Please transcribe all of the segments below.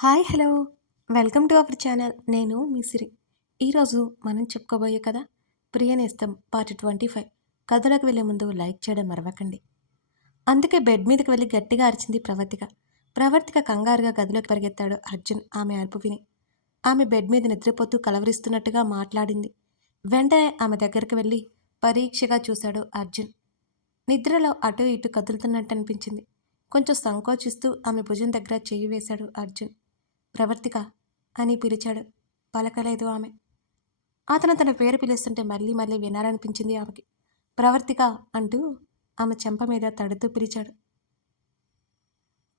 Hi hello welcome to our channel. నేను మీ సిరి. ఈరోజు మనం చెప్పుకోబోయే కథ ప్రియనేస్తం పార్ట్ 25. కథలోకి వెళ్ళే ముందు లైక్ చేయడం మరవకండి. అందుకే బెడ్ మీదకి వెళ్ళి గట్టిగా అరిచింది ప్రవర్తిక. ప్రవర్తిక కంగారుగా గదిలోకి పరిగెత్తాడు అర్జున్ ఆమె అరుపు విని. ఆమె బెడ్ మీద నిద్రపోతూ కలవరిస్తున్నట్టుగా మాట్లాడింది. వెంటనే ఆమె దగ్గరికి వెళ్ళి పరీక్షగా చూశాడు అర్జున్. నిద్రలో అటు ఇటు కదులుతున్నట్టు అనిపించింది. కొంచెం సంకోచిస్తూ ఆమె భుజం దగ్గర చెయ్యి వేశాడు అర్జున్. ప్రవర్తిక అని పిలిచాడు. పలకలేదు ఆమె. అతను తన పేరు పిలుస్తుంటే మళ్ళీ మళ్ళీ వినాలనిపించింది ఆమెకి. ప్రవర్తిక అంటూ ఆమె చెంప మీద తడుతూ పిలిచాడు.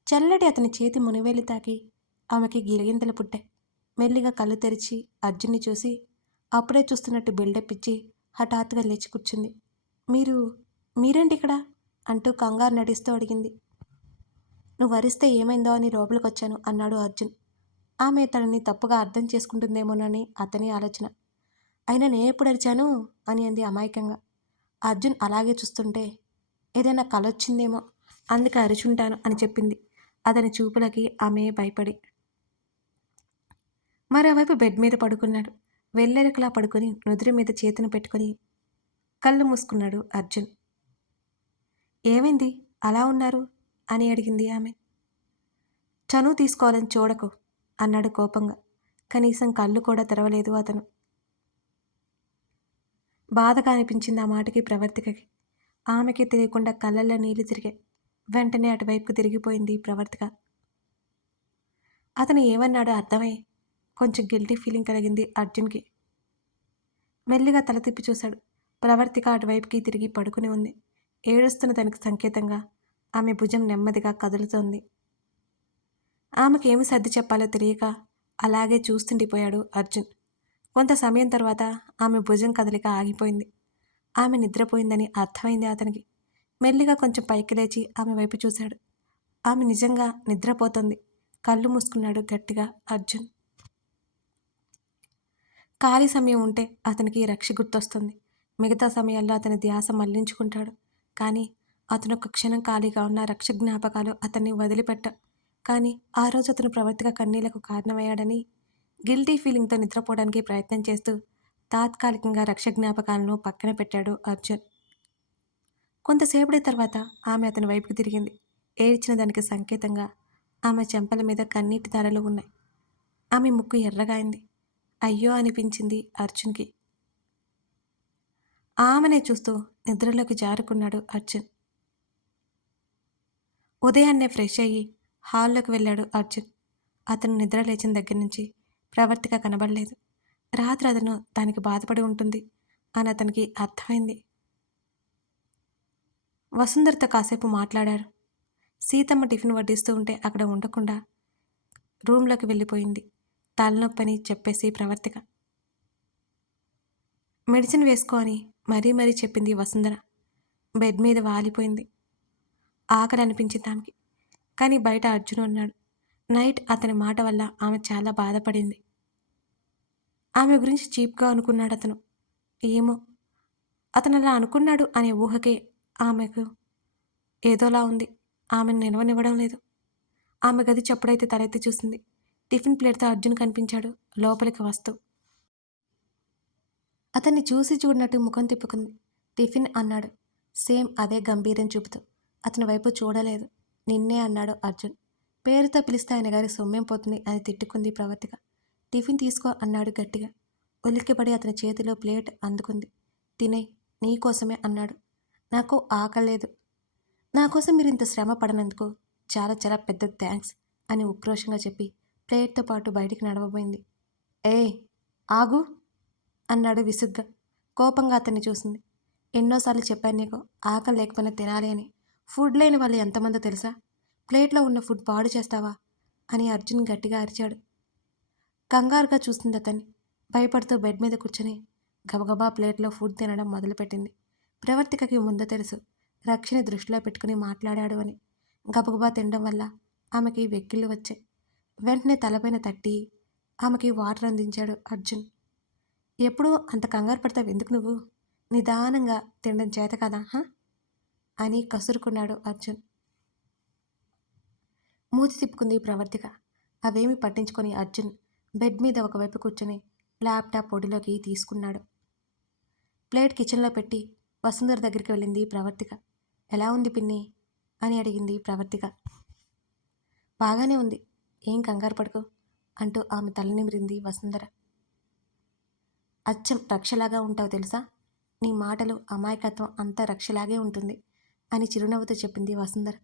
చల్లటి అతని చేతి మునివేలి తాకి ఆమెకి గిలిగింతలు పుట్టాయి. మెల్లిగా కళ్ళు తెరిచి అర్జున్ని చూసి అప్పుడే చూస్తున్నట్టు బిల్డప్ ఇచ్చి హఠాత్తుగా లేచి కూర్చుంది. మీరేంటి ఇక్కడ అంటూ కంగారు నటిస్తూ అడిగింది. నువ్వు అరిస్తే ఏమైందో అని లోపలికొచ్చాను అన్నాడు అర్జున్. ఆమె తనని తప్పుగా అర్థం చేసుకుంటుందేమోనని అతని ఆలోచన. అయినా నేనెప్పుడు అరిచాను అని అంది అమాయకంగా. అర్జున్ అలాగే చూస్తుంటే ఏదైనా కలొచ్చిందేమో అందుకే అరిచుంటాను అని చెప్పింది అతని చూపులకి ఆమె భయపడి. మరోవైపు బెడ్ మీద పడుకున్నాడు. వెల్లెలకలా పడుకొని నుదురు మీద చేతిని పెట్టుకొని కళ్ళు మూసుకున్నాడు అర్జున్. ఏమైంది అలా ఉన్నారు అని అడిగింది ఆమె. చనువు తీసుకోవాలని చూడకు అన్నాడు కోపంగా. కనీసం కళ్ళు కూడా తెరవలేదు అతను. బాధగా అనిపించింది ఆ మాటకి ప్రవర్తికకి. ఆమెకి తెలియకుండా కళ్ళల్లో నీళ్లు తిరిగాయి. వెంటనే అటువైపుకు తిరిగిపోయింది ప్రవర్తిక. అతను ఏమన్నాడో అర్థమై కొంచెం గిల్టీ ఫీలింగ్ కలిగింది అర్జున్కి. మెల్లిగా తల తిప్పి చూశాడు. ప్రవర్తిక అటువైపుకి తిరిగి పడుకుని ఉంది. ఏడుస్తున్న దానికి సంకేతంగా ఆమె భుజం నెమ్మదిగా కదులుతోంది. ఆమెకేమి సర్ది చెప్పాలో తెలియక అలాగే చూస్తుండిపోయాడు అర్జున్. కొంత సమయం తర్వాత ఆమె భుజం కదలిక ఆగిపోయింది. ఆమె నిద్రపోయిందని అర్థమైంది అతనికి. మెల్లిగా కొంచెం పైకి లేచి ఆమె వైపు చూశాడు. ఆమె నిజంగా నిద్రపోతుంది. కళ్ళు మూసుకున్నాడు గట్టిగా అర్జున్. ఖాళీ సమయం ఉంటే అతనికి రక్ష గుర్తొస్తుంది. మిగతా సమయాల్లో అతని ధ్యాస మళ్లించుకుంటాడు. కానీ అతనొక్క క్షణం ఖాళీగా ఉన్న రక్ష జ్ఞాపకాలు అతన్ని వదిలిపెట్ట. కానీ ఆ రోజు అతను ప్రవర్తిక కన్నీళ్లకు కారణమయ్యాడని గిల్టీ ఫీలింగ్తో నిద్రపోవడానికి ప్రయత్నం చేస్తూ తాత్కాలికంగా రక్ష జ్ఞాపకాలను పక్కన పెట్టాడు అర్జున్. కొంతసేపటి తర్వాత ఆమె అతని వైపుకి తిరిగింది. ఏడ్చిన దానికి సంకేతంగా ఆమె చెంపల మీద కన్నీటి ధారలు ఉన్నాయి. ఆమె ముక్కు ఎర్రగా అయింది. అయ్యో అనిపించింది అర్జున్కి. ఆమెనే చూస్తూ నిద్రలోకి జారుకున్నాడు అర్జున్. ఉదయాన్నే ఫ్రెష్ అయ్యి హాల్లోకి వెళ్ళాడు అర్జున్. అతను నిద్ర లేచిన దగ్గర నుంచి ప్రవర్తిక కనబడలేదు. రాత్రి అతను దానికి బాధపడి ఉంటుంది అని అతనికి అర్థమైంది. వసుంధరతో కాసేపు మాట్లాడారు. సీతమ్మ టిఫిన్ వడ్డిస్తూ ఉంటే అక్కడ ఉండకుండా రూమ్లోకి వెళ్ళిపోయింది. తలనొప్పని చెప్పేసి ప్రవర్తిక. మెడిసిన్ వేసుకో అని మరీ మరీ చెప్పింది వసుంధర. బెడ్ మీద వాలిపోయింది. ఆకలి అనిపించింది ఆమెకి. కానీ బయట అర్జున్ ఉన్నాడు. నైట్ అతని మాట వల్ల ఆమె చాలా బాధపడింది. ఆమె గురించి చీప్గా అనుకున్నాడు అతను. ఏమో అతను అలా అనుకున్నాడు అనే ఊహకే ఆమెకు ఏదోలా ఉంది. ఆమెను నిలవనివ్వడం లేదు. ఆమె గది చప్పుడైతే తలెత్తి చూసింది. టిఫిన్ ప్లేట్తో అర్జున్ కనిపించాడు లోపలికి వస్తూ. అతన్ని చూసి చూడనట్టు ముఖం తిప్పుకుంది. టిఫిన్ అన్నాడు సేమ్ అదే గంభీరం చూపుతూ. అతని వైపు చూడలేదు. నిన్నే అన్నాడు అర్జున్. పేరుతో పిలిస్తే ఆయన గారి సొమ్మేం పోతుంది అని తిట్టుకుంది ప్రవర్తిక. టిఫిన్ తీసుకో అన్నాడు గట్టిగా. ఉలిక్కిపడి అతని చేతిలో ప్లేట్ అందుకుంది. తినే నీకోసమే అన్నాడు. నాకు ఆకలేదు. నా కోసం మీరు ఇంత శ్రమ పడనందుకు చాలా చాలా పెద్ద థ్యాంక్స్ అని ఉక్రోషంగా చెప్పి ప్లేట్తో పాటు బయటికి నడవబోయింది. ఏయ్ ఆగు అన్నాడు విసుగ్గా. కోపంగా అతన్ని చూసింది. ఎన్నోసార్లు చెప్పాను నీకు ఆకలి లేకపోయినా తినాలి అని. ఫుడ్ లేని వాళ్ళు ఎంతమందో తెలుసా? ప్లేట్లో ఉన్న ఫుడ్ పాడు చేస్తావా అని అర్జున్ గట్టిగా అరిచాడు. కంగారుగా చూస్తుంది అతన్ని. భయపడుతూ బెడ్ మీద కూర్చొని గబగబా ప్లేట్లో ఫుడ్ తినడం మొదలుపెట్టింది. ప్రవర్తికకి ముందు తెలుసు రక్షని దృష్టిలో పెట్టుకుని మాట్లాడాడు అని. గబగబా తినడం వల్ల ఆమెకి వెక్కిళ్ళు వచ్చాయి. వెంటనే తలపైన తట్టి ఆమెకి వాటర్ అందించాడు అర్జున్. ఎప్పుడూ అంత కంగారు పడతావు ఎందుకు నువ్వు? నిదానంగా తినడం చేత కదా అని కసురుకున్నాడు అర్జున్. మూతి తిప్పుకుంది ప్రవర్తిక. అవేమీ పట్టించుకొని అర్జున్ బెడ్ మీద ఒకవైపు కూర్చొని ల్యాప్టాప్ ఒడిలోకి తీసుకున్నాడు. ప్లేట్ కిచెన్లో పెట్టి వసుంధర దగ్గరికి వెళ్ళింది ప్రవర్తిక. ఎలా ఉంది పిన్ని అని అడిగింది ప్రవర్తిక. బాగానే ఉంది, ఏం కంగారు పడుకో అంటూ ఆమె తల నిమిరింది వసుంధర. అచ్చం రక్షలాగా ఉంటావు తెలుసా, నీ మాటలు అమాయకత్వం అంతా రక్షలాగే ఉంటుంది అని చిరునవ్వుతో చెప్పింది వసుంధర.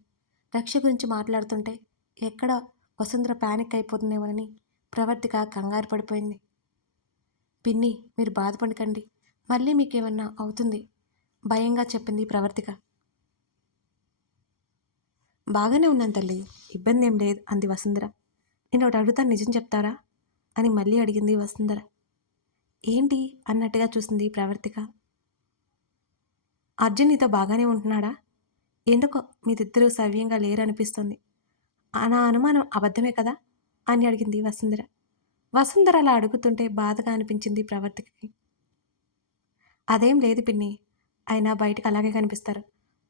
రక్ష గురించి మాట్లాడుతుంటే ఎక్కడ వసుంధర ప్యానిక్ అయిపోతుందేమోనని ప్రవర్తిక కంగారు పడిపోయింది. పిన్ని మీరు బాధపడకండి, మళ్ళీ మీకేమన్నా అవుతుంది భయంగా చెప్పింది ప్రవర్తిక. బాగానే ఉన్నాను తల్లి, ఇబ్బంది ఏం లేదు అంది వసుంధర. నేను ఒకటి అడుగుతాను, నిజం చెప్తారా అని మళ్ళీ అడిగింది వసుంధర. ఏంటి అన్నట్టుగా చూసింది ప్రవర్తిక. అర్జున్ నీతో బాగానే ఉంటున్నాడా? ఎందుకో మీరిద్దరూ సవ్యంగా లేరనిపిస్తుంది. నా అనుమానం అబద్ధమే కదా అని అడిగింది వసుంధర. వసుంధర అలా అడుగుతుంటే బాధగా అనిపించింది ప్రవర్తికకి. అదేం లేదు పిన్ని, అయినా బయటకు అలాగే కనిపిస్తారు,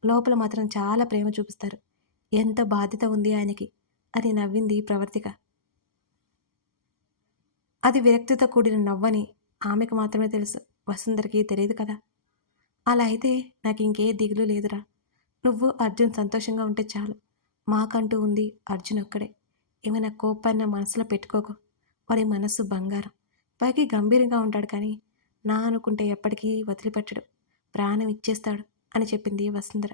లోపల మాత్రం చాలా ప్రేమ చూపిస్తారు, ఎంత బాధ్యత ఉంది ఆయనకి అని నవ్వింది ప్రవర్తిక. అది విరక్తితో కూడిన నవ్వని ఆమెకు మాత్రమే తెలుసు, వసుంధరకి తెలియదు కదా. అలా అయితే నాకు ఇంకే దిగులు లేదురా, నువ్వు అర్జున్ సంతోషంగా ఉంటే చాలు, మాకంటూ ఉంది అర్జున్ ఒక్కడే. ఏమైనా కోపాన్న మనసులో పెట్టుకోకు, వాడి మనస్సు బంగారం, పైకి గంభీరంగా ఉంటాడు కానీ నా అనుకుంటే ఎప్పటికీ వదిలిపెట్టడు, ప్రాణం ఇచ్చేస్తాడు అని చెప్పింది వసుంధర.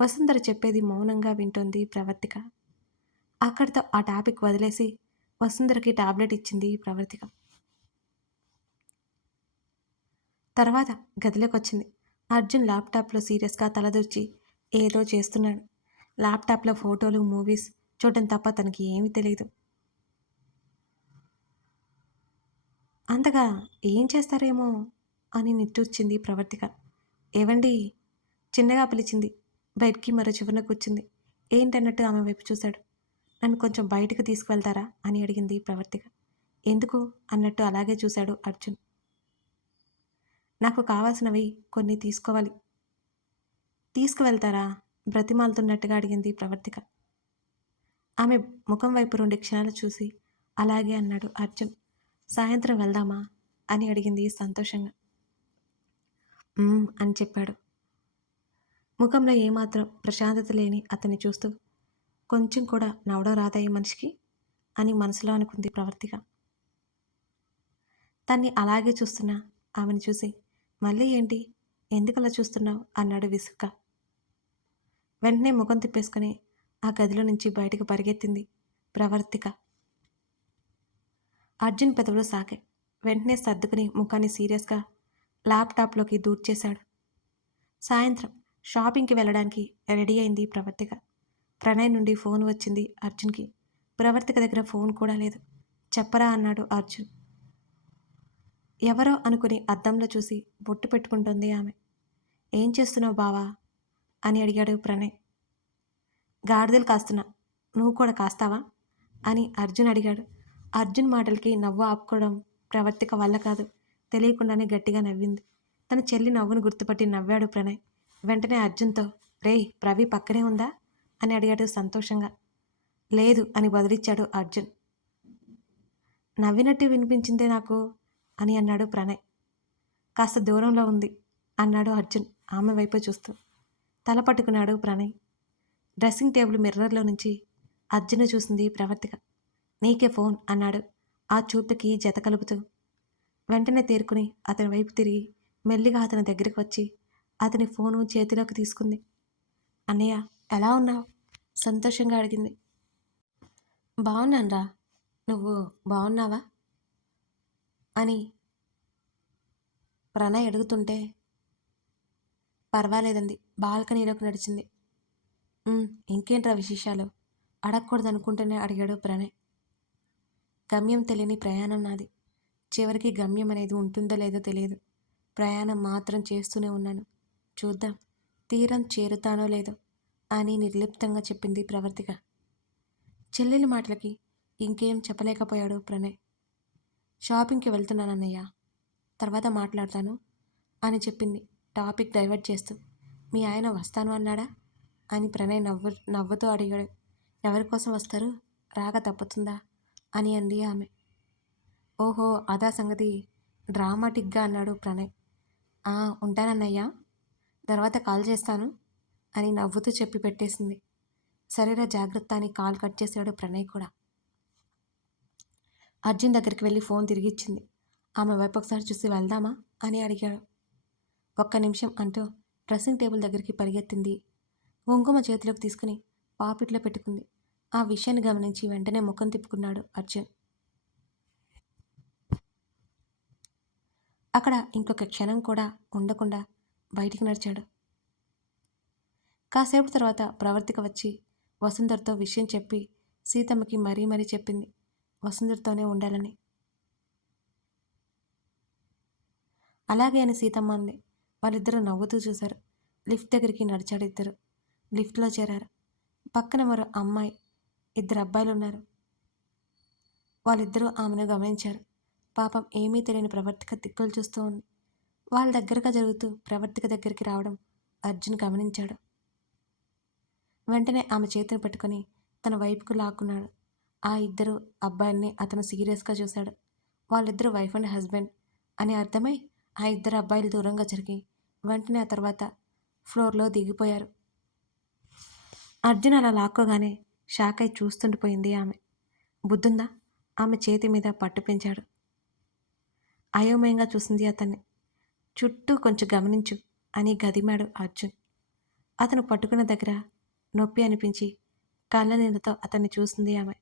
వసుంధర చెప్పేది మౌనంగా వింటోంది ప్రవర్తిక. అక్కడితో ఆ టాపిక్ వదిలేసి వసుంధరకి టాబ్లెట్ ఇచ్చింది ప్రవర్తిక. తర్వాత గదిలోకి వచ్చింది. అర్జున్ ల్యాప్టాప్లో సీరియస్గా తలదూర్చి ఏదో చేస్తున్నాడు. ల్యాప్టాప్లో ఫోటోలు మూవీస్ చూడటం తప్ప తనకి ఏమీ తెలియదు. అంతగా ఏం చేస్తారేమో అని నిట్టూర్చింది ప్రవర్తిక. ఏవండి చిన్నగా పిలిచింది. బెడ్కి మరో చివరన కూర్చుంది. ఏంటన్నట్టు ఆమె వైపు చూశాడు. నన్ను కొంచెం బయటకు తీసుకువెళ్తారా అని అడిగింది ప్రవర్తిక. ఎందుకు అన్నట్టు అలాగే చూశాడు అర్జున్. నాకు కావాల్సినవి కొన్ని తీసుకోవాలి. తీసుకువెళ్తారా బ్రతిమాలుతున్నట్టుగా అడిగింది ప్రవర్తిక. ఆమె ముఖం వైపు 2 క్షణాలు చూసి అలాగే అన్నాడు అర్జున్. సాయంత్రం వెళ్దామా అని అడిగింది సంతోషంగా. అని చెప్పాడు. ముఖంలో ఏమాత్రం ప్రశాంతత లేని అతన్ని చూస్తూ కొంచెం కూడా నవ్వడం రాదా ఈ మనిషికి అని మనసులో అనుకుంది ప్రవర్తిక. తన్ని అలాగే చూస్తున్నా ఆమెను చూసి మళ్ళీ ఏంటి, ఎందుకలా చూస్తున్నావు అన్నాడు విసుగ్గా. వెంటనే ముఖం తిప్పేసుకుని ఆ గదిలో నుంచి బయటకు పరిగెత్తింది ప్రవర్తిక. అర్జున్ పెదవులు సాకే. వెంటనే సర్దుకుని ముఖాన్ని సీరియస్గా ల్యాప్టాప్లోకి దూర్చేశాడు. సాయంత్రం షాపింగ్కి వెళ్ళడానికి రెడీ అయింది ప్రవర్తిక. ప్రణయ్ నుండి ఫోన్ వచ్చింది అర్జున్కి. ప్రవర్తిక దగ్గర ఫోన్ కూడా లేదు. చెప్పరా అన్నాడు అర్జున్. ఎవరో అనుకుని అద్దంలో చూసి బొట్టు పెట్టుకుంటుంది ఆమె. ఏం చేస్తున్నావు బావా అని అడిగాడు ప్రణయ్. గాడిదలు కాస్తున్నా, నువ్వు కూడా కాస్తావా అని అర్జున్ అడిగాడు. అర్జున్ మాటలకి నవ్వు ఆపుకోవడం ప్రవర్తిక వల్ల కాదు. తెలియకుండానే గట్టిగా నవ్వింది. తన చెల్లి నవ్వును గుర్తుపట్టి నవ్వాడు ప్రణయ్. వెంటనే అర్జున్తో రేయ్ ప్రవి పక్కనే ఉందా అని అడిగాడు సంతోషంగా. లేదు అని బదులిచ్చాడు అర్జున్. నవ్వినట్టు వినిపించిందే నాకు అని అన్నాడు ప్రణయ్. కాస్త దూరంలో ఉంది అన్నాడు అర్జున్ ఆమె వైపు చూస్తూ. తల పట్టుకున్నాడు ప్రణయ్. డ్రెస్సింగ్ టేబుల్ మిర్రర్లో నుంచి అర్జున్ చూసింది ప్రవర్తిక. నీకే ఫోన్ అన్నాడు ఆ చూపుకి జత కలుపుతూ. వెంటనే తేరుకుని అతని వైపు తిరిగి మెల్లిగా అతని దగ్గరికి వచ్చి అతని ఫోను చేతిలోకి తీసుకుంది. అన్నయ్య ఎలా ఉన్నావు సంతోషంగా అడిగింది. బాగున్నానురా, నువ్వు బాగున్నావా అని ప్రణయ్ అడుగుతుంటే పర్వాలేదండి బాల్కనీలోకి నడిచింది. ఇంకేంట్రా విశేషాలు అడగకూడదనుకుంటూనే అడిగాడు ప్రణయ్. గమ్యం తెలియని ప్రయాణం నాది. చివరికి గమ్యం అనేది ఉంటుందో లేదో తెలియదు. ప్రయాణం మాత్రం చేస్తూనే ఉన్నాను. చూద్దాం తీరం చేరుతానో లేదో అని నిర్లిప్తంగా చెప్పింది ప్రవర్తిక. చెల్లెలి మాటలకి ఇంకేం చెప్పలేకపోయాడు ప్రణయ్. షాపింగ్కి వెళ్తున్నానన్నయ్య, తర్వాత మాట్లాడతాను అని చెప్పింది టాపిక్ డైవర్ట్ చేస్తూ. మీ ఆయన వస్తాను అన్నాడా అని ప్రణయ్ నవ్వుతూ అడిగాడు. ఎవరి కోసం వస్తారు, రాక తప్పుతుందా అని అంది ఆమె. ఓహో! అదా సంగతి. డ్రామాటిక్‌గా అన్నాడు ప్రణయ్. ఆ! ఉంటానన్నయ్య. తర్వాత కాల్ చేస్తాను అని నవ్వుతూ చెప్పి పెట్టేసింది. సరేరా జాగ్రత్త అని కాల్ కట్ చేశాడు ప్రణయ్ కూడా. అర్జున్ దగ్గరికి వెళ్ళి ఫోన్ తిరిగిచ్చింది. ఆమె వైపు ఒకసారి చూసి వెళ్దామా అని అడిగాడు. ఒక్క నిమిషం అంటూ డ్రెస్సింగ్ టేబుల్ దగ్గరికి పరిగెత్తింది. కుంకుమ చేతిలోకి తీసుకుని పాపిట్లో పెట్టుకుంది. ఆ విషయాన్ని గమనించి వెంటనే ముఖం తిప్పుకున్నాడు అర్జున్. అక్కడ ఇంకొక క్షణం కూడా ఉండకుండా బయటికి నడిచాడు. కాసేపు తర్వాత ప్రవర్తిక వచ్చి వసుంధరతో విషయం చెప్పి సీతమ్మకి మరీ మరీ చెప్పింది వసుంధరతోనే ఉండాలని. అలాగే అని సీతమ్మ అంది. వాళ్ళిద్దరూ నవ్వుతూ చూశారు. లిఫ్ట్ దగ్గరికి నడిచాడు ఇద్దరు. లిఫ్ట్లో చేరారు. పక్కన మరో అమ్మాయి, ఇద్దరు అబ్బాయిలున్నారు. వాళ్ళిద్దరూ ఆమెను గమనించారు. పాపం ఏమీ తెలియని ప్రవర్తిక దిక్కులు చూస్తూ ఉంది. వాళ్ళ దగ్గరగా జరుగుతూ ప్రవర్తిక దగ్గరికి రావడం అర్జున్ గమనించాడు. వెంటనే ఆమె చేతిని పట్టుకొని తన వైపుకు లాక్కున్నాడు. ఆ ఇద్దరు అబ్బాయిల్ని అతను సీరియస్గా చూశాడు. వాళ్ళిద్దరూ వైఫ్ అండ్ హస్బెండ్ అని అర్థమై ఆ ఇద్దరు అబ్బాయిలు దూరంగా జరిగి వెంటనే ఆ తర్వాత ఫ్లోర్లో దిగిపోయారు. అర్జున్ అలా లాక్కోగానే షాక్ అయి చూస్తుండిపోయింది ఆమె. బుద్ధుందా? ఆమె చేతి మీద పట్టు పెంచాడు. అయోమయంగా చూసింది అతన్ని. చుట్టూ కొంచెం గమనించు అని గదిమాడు అర్జున్. అతను పట్టుకున్న దగ్గర నొప్పి అనిపించి కళ్ళ నీళ్ళతో అతన్ని చూసింది ఆమె.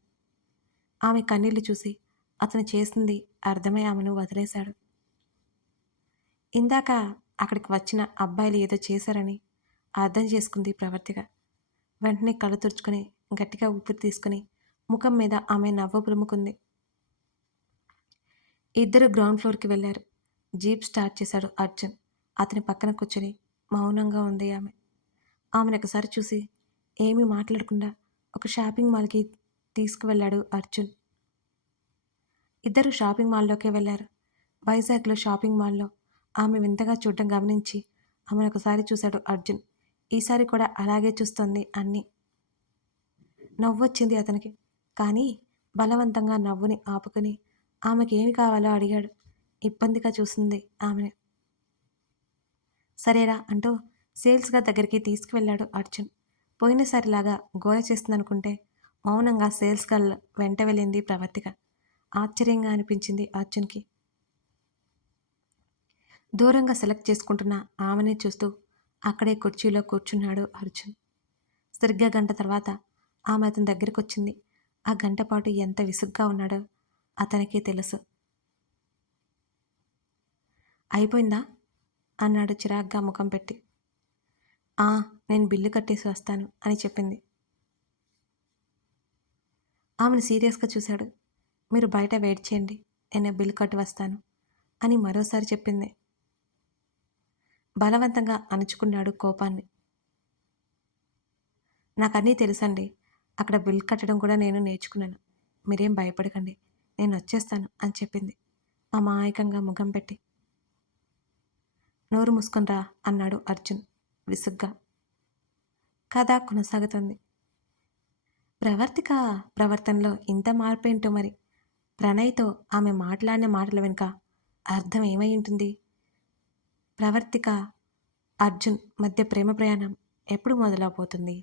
ఆమె కన్నీళ్లు చూసి అతను చేసింది అర్థమై ఆమెను వదిలేశాడు. ఇందాక అక్కడికి వచ్చిన అబ్బాయిలు ఏదో చేశారని అర్థం చేసుకుంది ప్రవర్తిక. వెంటనే కళ్ళు తుడుచుకొని గట్టిగా ఊపిరి తీసుకుని ముఖం మీద ఆమె నవ్వు పులుముకుంది. ఇద్దరు గ్రౌండ్ ఫ్లోర్కి వెళ్ళారు. జీప్ స్టార్ట్ చేశాడు అర్జున్. అతని పక్కన కూర్చొని మౌనంగా ఉంది ఆమె. ఆమెను ఒకసారి చూసి ఏమీ మాట్లాడకుండా ఒక షాపింగ్ మాల్కి తీసుకువెళ్ళాడు అర్జున్. ఇద్దరు షాపింగ్ మాల్లోకే వెళ్ళారు. వైజాగ్లో షాపింగ్ మాల్లో ఆమె వింతగా చూడడం గమనించి ఆమెను ఒకసారి చూశాడు అర్జున్. ఈసారి కూడా అలాగే చూస్తోంది అన్నీ. నవ్వొచ్చింది అతనికి. కానీ బలవంతంగా నవ్వుని ఆపుకుని ఆమెకి ఏమి కావాలో అడిగాడు. ఇబ్బందిగా చూసింది ఆమెను. సరేరా అంటూ సేల్స్గా దగ్గరికి తీసుకువెళ్ళాడు అర్జున్. పోయినసారిలాగా గోల చేస్తుందనుకుంటే మౌనంగా సేల్స్ గర్ల్ వెంట వెళ్ళింది ప్రవర్తిక. ఆశ్చర్యంగా అనిపించింది అర్జున్కి. దూరంగా సెలెక్ట్ చేసుకుంటున్న ఆమెనే చూస్తూ అక్కడే కుర్చీలో కూర్చున్నాడు అర్జున్. సరిగ్గా గంట తర్వాత ఆమె అతని దగ్గరికి వచ్చింది. ఆ గంట పాటు ఎంత విసుగ్గా ఉన్నాడో అతనికే తెలుసు. అయిపోయిందా అన్నాడు చిరాగ్గా ముఖం పెట్టి. ఆ, నేను బిల్లు కట్టేసి వస్తాను అని చెప్పింది. ఆమెను సీరియస్గా చూశాడు. మీరు బయట వెయిట్ చేయండి, నేను బిల్లు కట్టి వస్తాను అని మరోసారి చెప్పింది. బలవంతంగా అణుచుకున్నాడు కోపాన్ని. నాకన్నీ తెలుసండి, అక్కడ బిల్ కట్టడం కూడా నేను నేర్చుకున్నాను. మీరేం భయపడకండి, నేను వచ్చేస్తాను అని చెప్పింది అమాయకంగా ముఖం పెట్టి. నోరు మూసుకొనిరా అన్నాడు అర్జున్ విసుగ్గా. కథ కొనసాగుతుంది. ప్రవర్తిక ప్రవర్తనలో ఇంత మార్పేంటో మరి. ప్రణయ్తో ఆమె మాట్లాడిన మాటల వెనుక అర్థం ఏమై ఉంటుంది? ప్రవర్తిక అర్జున్ మధ్య ప్రేమ ప్రయాణం ఎప్పుడు మొదలవబోతుంది?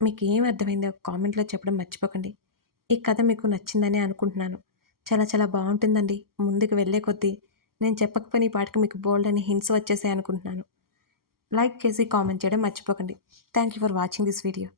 మీకు ఏం అర్థమైందో కామెంట్లో చెప్పడం మర్చిపోకండి. ఈ కథ మీకు నచ్చిందని అనుకుంటున్నాను. చాలా చాలా బాగుంటుందండి. ముందుకు వెళ్ళే కొద్దీ నేను చెప్పకపోయిన ఈ పాటికి మీకు బోల్డ్ అని హింట్స్ వచ్చేసాయి అనుకుంటున్నాను. లైక్ చేసి కామెంట్ చేయడం మర్చిపోకండి. Thank you for watching this video.